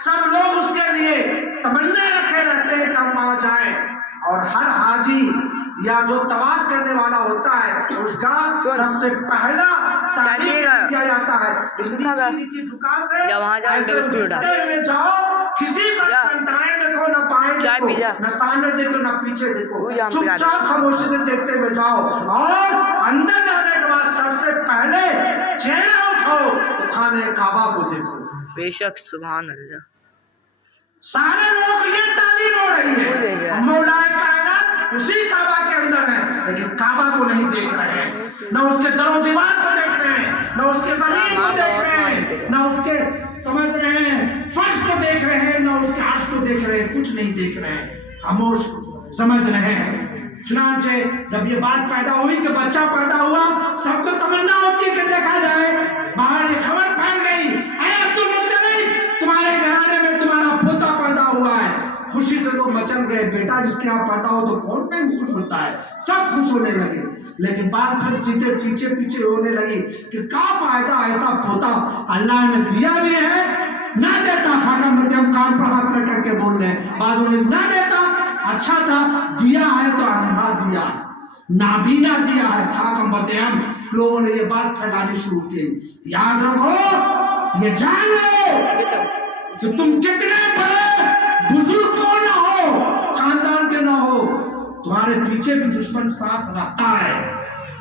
सब लोग उसके लिए तमन्ना रखे रहते हैं कि हम वहां जाएं। और हर हाजी या जो तवाफ करने वाला होता है उसका सबसे पहला तारीफ किया जाता है, नीचे झुका से ऐसे उठते हुए जाओ, किसी का दाएं देखो न बाएं देखो, न सामने देखो न पीछे देखो, चुपचाप खामोशी से देखते हुए जाओ। और अंदर जाने के बाद सबसे पहले चेहरा उठाओ तो खाने काबा को देखो। बेशक, सुभान अल्लाह। सारे लोग ये तालीम हो रही है, मौलाए कायनात उसी काबा के अंदर है, लेकिन काबा को नहीं देख रहे हैं, न उसके दरो दीवार को देख रहे हैं, न उसके जमीन को देख रहे हैं, न उसके समझ रहे हैं फर्श को देख रहे हैं, न उसके अर्श को देख रहे हैं, कुछ नहीं देख रहे हैं, खामोश समझ रहे हैं। चुनांचे जब ये बात पैदा हुई कि बच्चा पैदा हुआ, सबको तमन्ना होती है कि देखा जाए। बाहर ये खबर फैल गई, तुम्हारे घराने में तुम्हारा पोता पैदा हुआ है। खुशी से लोग मचल गए, बेटा जिसके यहाँ पैदा हो तो कौन नहीं खुश होता है, सब खुश होने लगे। लेकिन बात फिर सीधे पीछे पीछे होने लगी कि क्या फायदा, ऐसा पोता अल्लाह ने दिया भी है ना देता। खाका मध्यम कान पर हाथ रख करके बोल रहे हैं, बाजू ने ना देता, अच्छा था, दिया है तो अंधा दिया, नाबीना दिया है। खाका मध्यम लोगों ने ये बात फैलानी शुरू की। याद रखो, ये जान लो कि तुम कितने बड़े बुजुर्ग को न हो, खानदान के न हो, तुम्हारे पीछे भी दुश्मन साथ रहता है।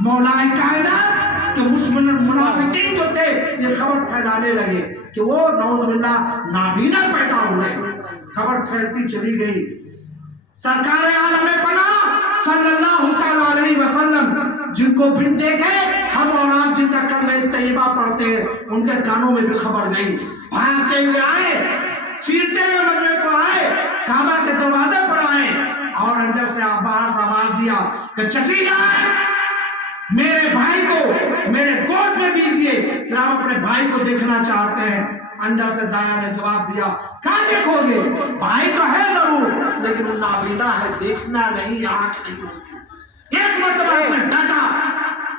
मौलाए कायनात के मुनाफिकीन जो थे ये खबर फैलाने लगे कि वो नौजुबिल्लाह नाबीना पैदा हुए। खबर फैलती चली गई। सरकार आलम पनाह सल्लल्लाहु अलैहि वसल्लम जिनको बिन देखे हम और आप जिनका कलमे तैयबा पढ़ते हैं, उनके कानों में भी खबर गई। भागते हुए आए, चीरते हुए मरने को आए, काबा के दरवाजे पर आए और अंदर से बाहर से आवाज दिया कि चची जाए, मेरे भाई को मेरे गोद में दीजिए, हम अपने भाई को देखना चाहते हैं। अंदर से दाया ने जवाब दिया, क्या देखोगे, भाई तो है जरूर, लेकिन वो नाबीना है, देखना नहीं, आंख नहीं उसकी। एक मरतबा में डांटा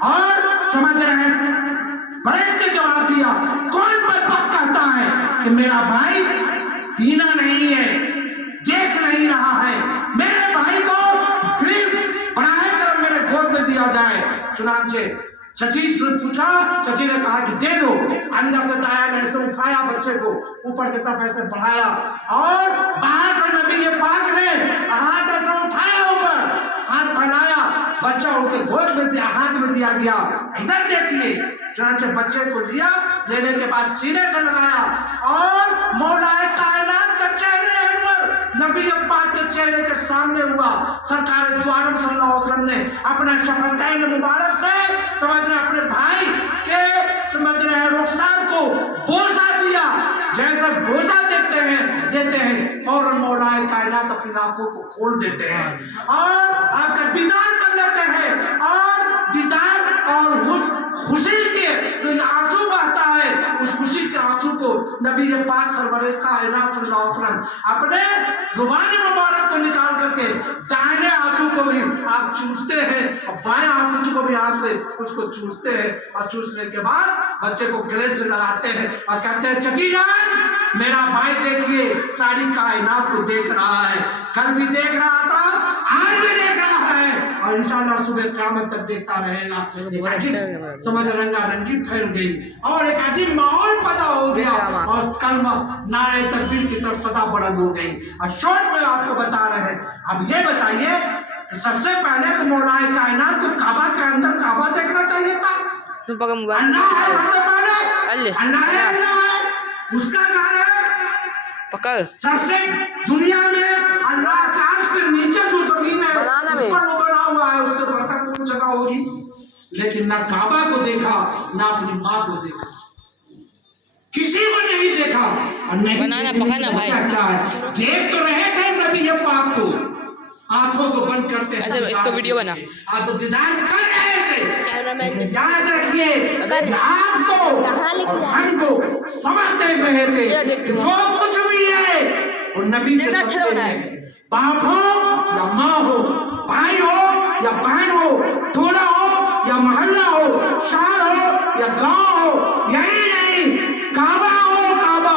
और समझ रहे हैं, पलट के जवाब दिया, कौन बदबख्त कहता है कि मेरा भाई पीना नहीं है, देख नहीं रहा है, मेरे भाई को प्लीज बनाए कर मेरे गोद में दिया जाए। चुनांचे चची से पूछा, चची ने कहा कि दे दो। अंदर से दाया ने ऐसे उठाया बच्चे को, ऊपर की तरफ ऐसे बढ़ाया और बाहर से नबी पाक ने हाथ ऐसे उठाया, ऊपर हाथ फैलाया, बच्चा उनके गोद में हाथ में दिया गया। इधर देखिए, चुनांचे बच्चे को लिया, लेने के बाद सीने से लगाया और मौलाए कायनात का चेहरे नबी पाक के चेहरे के सामने हुआ। सरकार दो आलम सल्लल्लाहु अलैहि वसल्लम ने अपने शफतैन मुबारक से समझ रहे अपने भाई के समझ रहे रुखसार को बोसा दिया। जैसे बोसा देते हैं फौरन मौलाए कायनात अपनी आंखों को खोल देते हैं और आपका दीदार कर लेते हैं। और दीदार और खुशी के जो आंसू बहता है, उस खुशी के आंसू को नबी पाक सरवरे कायनात सल्लल्लाहु अलैहि वसल्लम अपने जुबान मुबारक को निकाल करके दाहिने आंसू को भी आप चूसते हैं और बाएं आंसू को भी आपसे उसको चूसते हैं और चूसने के बाद बच्चे को गले से लगाते हैं और कहते हैं चची जान, मेरा भाई देखिए सारी कायनात को देख रहा है, कल भी देख रहा था, आज भी देख रहा है और इंशाअल्लाह सुबह क़यामत तक देखता रहेगा। समझ रंगारंगी फैल गई और एक अजीब माहौल पैदा हो गया और कलमा नारे तकबीर की तरफ सदा बुलंद हो गई। और शॉर्ट में आपको बता रहे हैं, अब ये बताइए कि सबसे पहले तो मौलाए कायनात को काबा के अंदर काबा देखना चाहिए था। अल्लाह है सबसे पहले, अल्लाह है, उसका घर है पकड़। सबसे दुनिया में अल्लाह के अर्श के नीचे जो जमीन है उस पर वो बना हुआ है, उससे बढ़कर कौन जगह होगी। लेकिन ना काबा को देखा, ना अपनी माँ को देखा, किसी को नहीं देखा और नहीं बनाना पकाना भाई क्या है। देख तो रहे थे नबी पाक को, आंखों को बंद करते हैं, इसको वीडियो बना, आप तो दीदार कर रहे थे। याद रखिए आपको हमको समझते रहे थे जो कुछ भी है और नबी ने अच्छा बनाया। बाप हो या माँ हो, भाई हो या बहन हो, टोला हो या मोहल्ला हो, शहर हो या गांव हो, यही नहीं काबा हो, काबा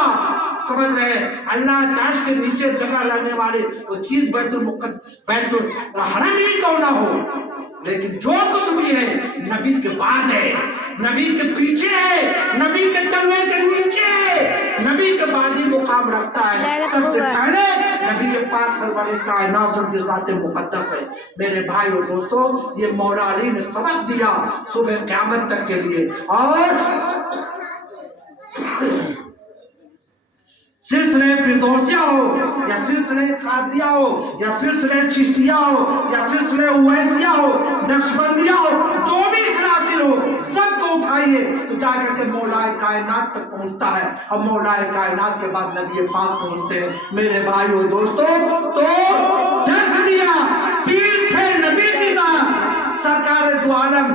समझ रहे हैं। अल्लाह के अर्श के नीचे जगह लाने वाले वो चीज बैतुल हरम ही क्यों ना हो, लेकिन जो कुछ भी है नबी के बाद है, नबी के पीछे है, नबी के तलवे के नीचे है, नबी के बाद ही मुकाम रखता है। सबसे पहले नबी के पाक सल्लल्लाहु अलैहि कायनात के ज़ात मुक़द्दस है। मेरे भाई और दोस्तों, ये मौला अली ने सबक दिया सुबह क़यामत तक के लिए। और सिलसिले फिरदौसिया हो या सिलसिले कादरिया हो या सिलसिले चिश्तिया हो या सिलसिले उवैसिया हो, नक्शबंदिया हो, जो भी सिलसिल हो, सबको उठाइए तो जाकर के मौलाए कायनात तक पहुंचता है। अब मौलाए कायनात के बाद नबी पाक पहुंचते हैं। मेरे भाई और दोस्तों, तो दस दिया पीर थे नबी की जात, सरकार दो आलम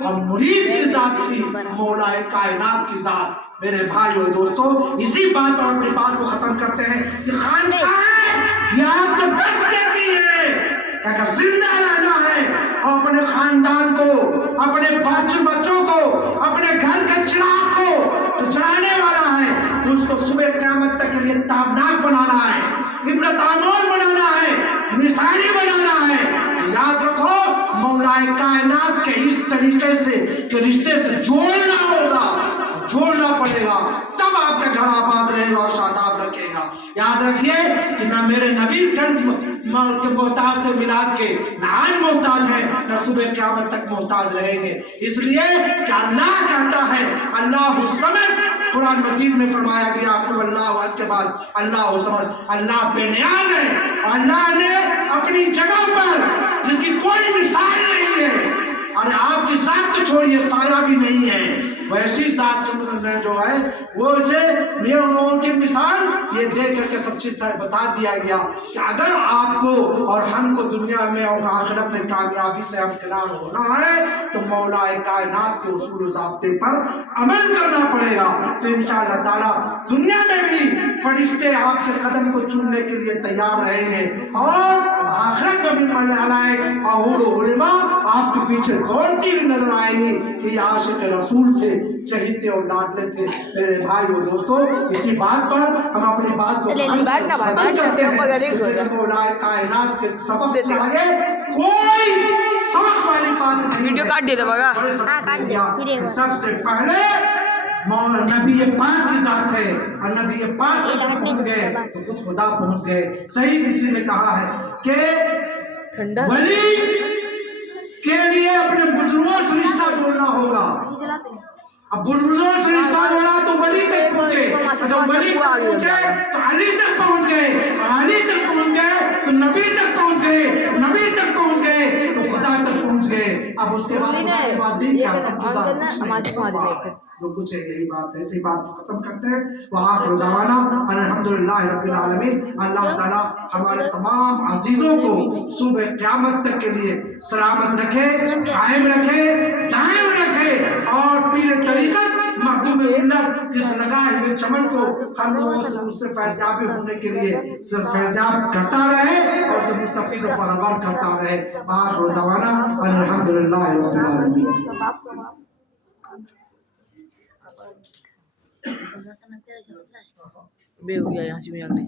और मुरीद की जात थी मौलाए कायनात की जात। मेरे भाई और दोस्तों, इसी बात पर अपनी बात को खत्म करते हैं कि खानदान ये आपको दर्द देती है कि अगर जिंदा रहना है और अपने खानदान को, अपने बच्चों को, अपने घर के चिराग को जो जलाने वाला है, तो उसको सुबह क़यामत तक के लिए ताबनाक बनाना है, इबरत आमोल बनाना है, मिसाली बनाना है। याद रखो, मौलाए कायनात के इस तरीके से के रिश्ते से जोड़ना होगा, जोड़ना पड़ेगा, तब आपका घर आबाद रहेगा और शादाब रखेगा। याद रखिए कि ना मेरे नबी के मोहताज थे मिलाद के, ना आज मोहताज है, ना सुबह क़यामत तक मोहताज रहेंगे। इसलिए कि अल्लाह कहता है, अल्लाह समद, कुरान मजीद में फरमाया गया आपको अल्लाह के बाद अल्लाह समद, अल्लाह बेनियाज है। अल्लाह ने अपनी जगह पर जिसकी कोई मिसाल नहीं है, अरे आपकी जात तो छोड़िए, साया भी नहीं है, वैसी जात से जो है वो से लोगों की मिसाल ये देख करके सब चीज बता दिया गया कि अगर आपको और हमको दुनिया में और आखिरत में कामयाबी से हमकिनार होना है तो मौलाए कायनात के उसूल ज़ाब्ते पर अमल करना पड़ेगा। तो इंशाअल्लाह ताला दुनिया में भी फरिश्ते आपके कदम को चूमने के लिए तैयार रहेंगे और आखिरत में भी मलाइका और उलमा आपके पीछे दौड़ती हुई नजर आएंगी कि आशिक रसूल थे, चहीते और लाडले थे। मेरे भाई और दोस्तों, इसी बात पर हम अपनी बात को मौलाए कायनात के सबक से आगे कोई सबक वाली बात नहीं। वीडियो काट देते बगा। सबसे पहले नबी पाक की जात है और नबी पाक जब पहुंच गए तो खुद खुदा पहुंच गए। सही किसी ने कहा है कि वली के लिए अपने बुजुर्गों से रिश्ता जोड़ना होगा। अब बुजुर्गों से रिश्ता जोड़ा तो वली तक पहुंचे, जब वली तक पहुंचे तो अली तक पहुंच गए, और अली तक पहुंच गए तो नबी तक पहुंच गए, नबी तक पहुंच गए तो खुदा तक पहुंच गए। अब उसके बाद भी क्या जो कुछ है यही बात है। इसी बात को खत्म करते हैं। वहाँ दावाना अल्हम्दुलिल्लाह रब्बिल आलमीन। अल्लाह ताला हमारे तमाम अजीजों को सुबह क़यामत तक के लिए सलामत रखे, कायम रखे, दायम रखे और पीर तरीक़त मखदूम मिल्लत जिस लगाए हुए चमन को हम लोगों से उससे फैज़याब होने के लिए सब फैज़याब करता रहे और सब मुस्तफ़ीज़ और बराबर करता रहे। वहाँ दावाना अल्हम्दुलिल्लाह रब्बिल आलमीन। बे हो गया यहाँ से भी आने।